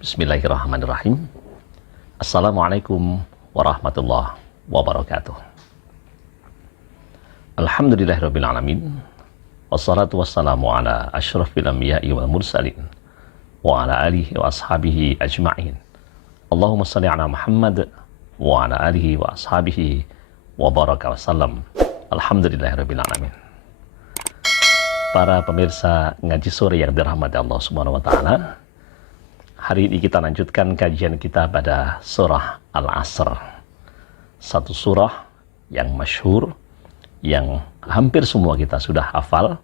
Bismillahirrahmanirrahim. Assalamualaikum warahmatullahi wabarakatuh. Alhamdulillahirabbil alamin. Wassalatu wassalamu ala asyrafil anbiya'i wal mursalin wa ala alihi wa ashabihi ajma'in. Allahumma shalli ala Muhammad wa ala alihi wa ashabihi wa baraka wasallam. Alhamdulillahirabbil alamin. Para pemirsa ngaji sore yang dirahmati Allah Subhanahu wa taala, hari ini kita lanjutkan kajian kita pada surah Al-Asr. Satu surah yang masyhur, yang hampir semua kita sudah hafal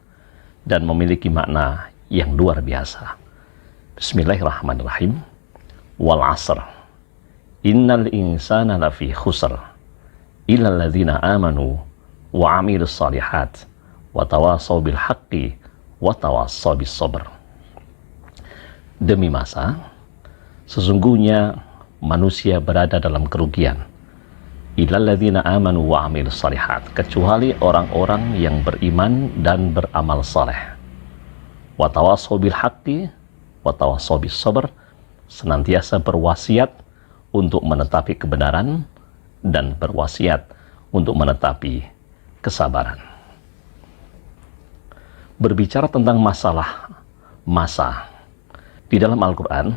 dan memiliki makna yang luar biasa. Bismillahirrahmanirrahim. Wal 'asr. Innal insana lafi khusr. Illal ladzina amanu wa 'amilus shalihat wa tawassaw bil haqqi wa tawassaw bis sabr. Demi masa, sesungguhnya manusia berada dalam kerugian. Illal ladzina amanu wa 'amilus shalihat, kecuali orang-orang yang beriman dan beramal saleh. Wa tawassaw bil haqqi wa tawassaw bis sabr, senantiasa berwasiat untuk menetapi kebenaran dan berwasiat untuk menetapi kesabaran. Berbicara tentang masalah masa, di dalam Al-Quran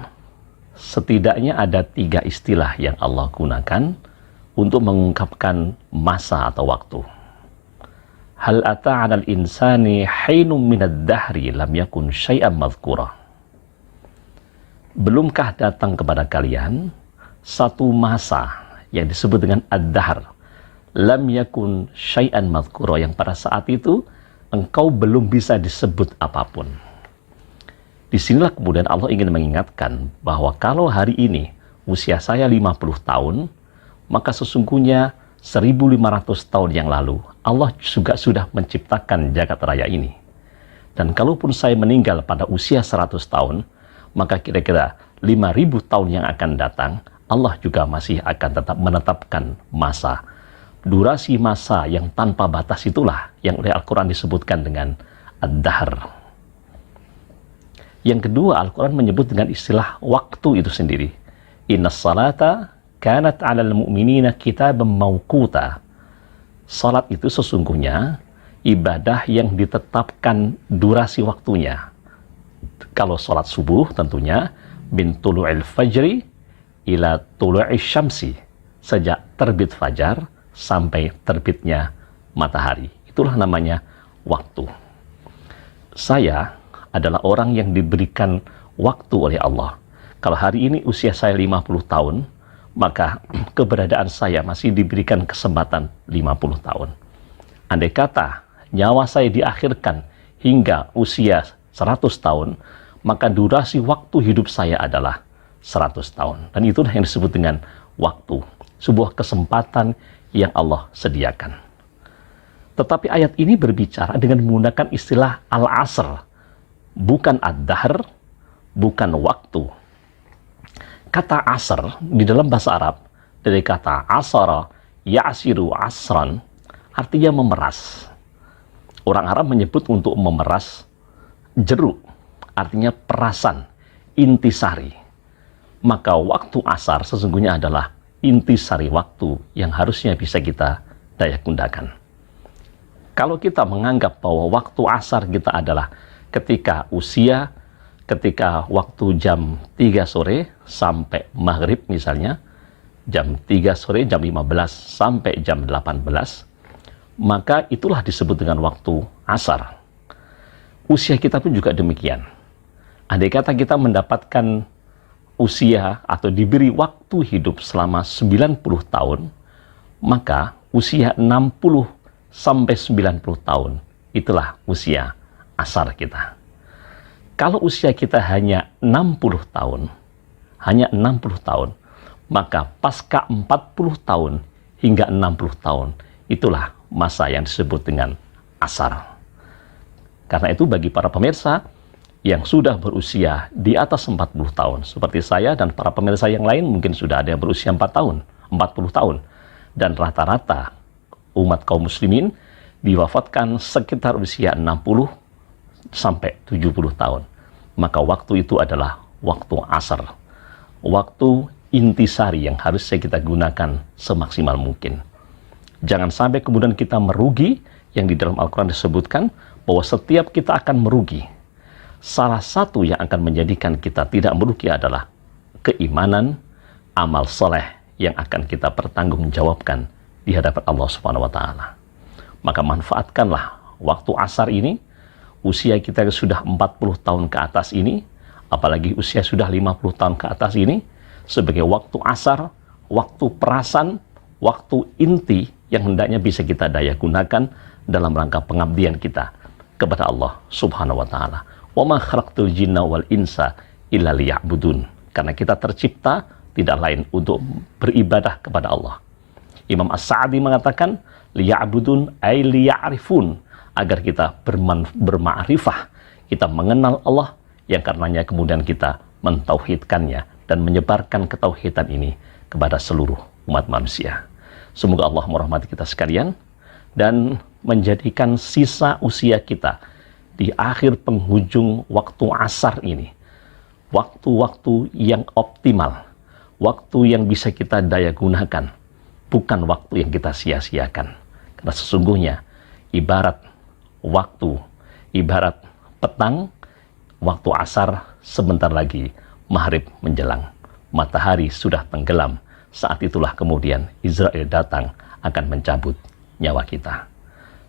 setidaknya ada 3 istilah yang Allah gunakan untuk mengungkapkan masa atau waktu. Hal ata 'alal insani hinum minad dahri lam yakun syai'an madhkura. Belumkah datang kepada kalian satu masa yang disebut dengan ad-dahr, lam yakun syai'an madhkura, yang pada saat itu engkau belum bisa disebut apapun. Disinilah kemudian Allah ingin mengingatkan bahwa kalau hari ini usia saya 50 tahun, maka sesungguhnya 1500 tahun yang lalu Allah juga sudah menciptakan jagat raya ini. Dan kalaupun saya meninggal pada usia 100 tahun, maka kira-kira 5000 tahun yang akan datang, Allah juga masih akan tetap menetapkan masa. Durasi masa yang tanpa batas itulah yang oleh Al-Quran disebutkan dengan ad-dahr. Yang kedua, Al-Quran menyebut dengan istilah waktu itu sendiri. Innas salata kanat 'alal mu'minina kitaban mawquta. Salat itu sesungguhnya ibadah yang ditetapkan durasi waktunya. Kalau salat subuh tentunya min tulu'il fajri ila tulu'is syamsi, sejak terbit fajar sampai terbitnya matahari. Itulah namanya waktu. Saya adalah orang yang diberikan waktu oleh Allah. Kalau hari ini usia saya 50 tahun, maka keberadaan saya masih diberikan kesempatan 50 tahun. Andai kata nyawa saya diakhirkan hingga usia 100 tahun, maka durasi waktu hidup saya adalah 100 tahun. Dan itulah yang disebut dengan waktu, sebuah kesempatan yang Allah sediakan. Tetapi ayat ini berbicara dengan menggunakan istilah al-asr, bukan ad-dahr, bukan waktu. Kata asr di dalam bahasa Arab dari kata asara ya'siru asran, artinya memeras. Orang Arab menyebut untuk memeras jeruk, artinya perasan, intisari. Maka waktu asar sesungguhnya adalah intisari waktu yang harusnya bisa kita daya gunakan. Kalau kita menganggap bahwa waktu asar kita adalah ketika waktu jam 3 sore sampai maghrib misalnya, jam 3 sore, jam 15 sampai jam 18, maka itulah disebut dengan waktu asar. Usia kita pun juga demikian. Andai kata kita mendapatkan usia atau diberi waktu hidup selama 90 tahun, maka usia 60 sampai 90 tahun itulah usia asar kita. Kalau usia kita hanya 60 tahun, maka pasca 40 tahun hingga 60 tahun itulah masa yang disebut dengan asar. Karena itu bagi para pemirsa yang sudah berusia di atas 40 tahun, seperti saya dan para pemirsa yang lain mungkin sudah ada yang berusia 40 tahun, dan rata-rata umat kaum muslimin diwafatkan sekitar usia 60 sampai 70 tahun. Maka waktu itu adalah waktu asar. waktu intisari yang harusnya kita gunakan semaksimal mungkin. Jangan sampai kemudian kita merugi, yang di dalam Al-Quran disebutkan bahwa setiap kita akan merugi. Salah satu yang akan menjadikan kita tidak merugi adalah keimanan, amal soleh yang akan kita pertanggungjawabkan di hadapan Allah Subhanahu wa Ta'ala. Maka manfaatkanlah waktu asar ini, usia kita sudah 40 tahun ke atas ini, apalagi usia sudah 50 tahun ke atas ini, sebagai waktu asar, waktu perasan, waktu inti yang hendaknya bisa kita daya gunakan dalam rangka pengabdian kita kepada Allah Subhanahu wa Ta'ala. Wa ma khalaqtul jinna wal insa illa liya'budun. Karena kita tercipta tidak lain untuk beribadah kepada Allah. Imam As-Sa'di mengatakan liya'budun ay liya'rifun, agar kita berma'rifah, kita mengenal Allah, yang karenanya kemudian kita mentauhidkannya dan menyebarkan ketauhidan ini kepada seluruh umat manusia. Semoga Allah merahmati kita sekalian dan menjadikan sisa usia kita di akhir penghujung waktu asar ini waktu-waktu yang optimal, waktu yang bisa kita daya gunakan, bukan waktu yang kita sia-siakan. Karena sesungguhnya ibarat waktu, ibarat petang, waktu asar sebentar lagi maghrib menjelang, matahari sudah tenggelam. Saat itulah kemudian Israel datang akan mencabut nyawa kita.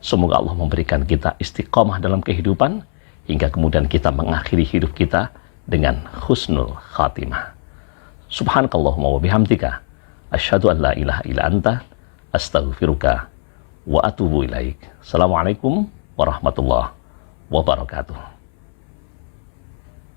Semoga Allah memberikan kita istiqomah dalam kehidupan, hingga kemudian kita mengakhiri hidup kita dengan husnul khatimah. Subhanakallahumma wa bihamdika, asyhadu an la ilaha illa anta, astaghfiruka wa atubu ilaik. Assalamualaikum warahmatullahi wabarakatuh.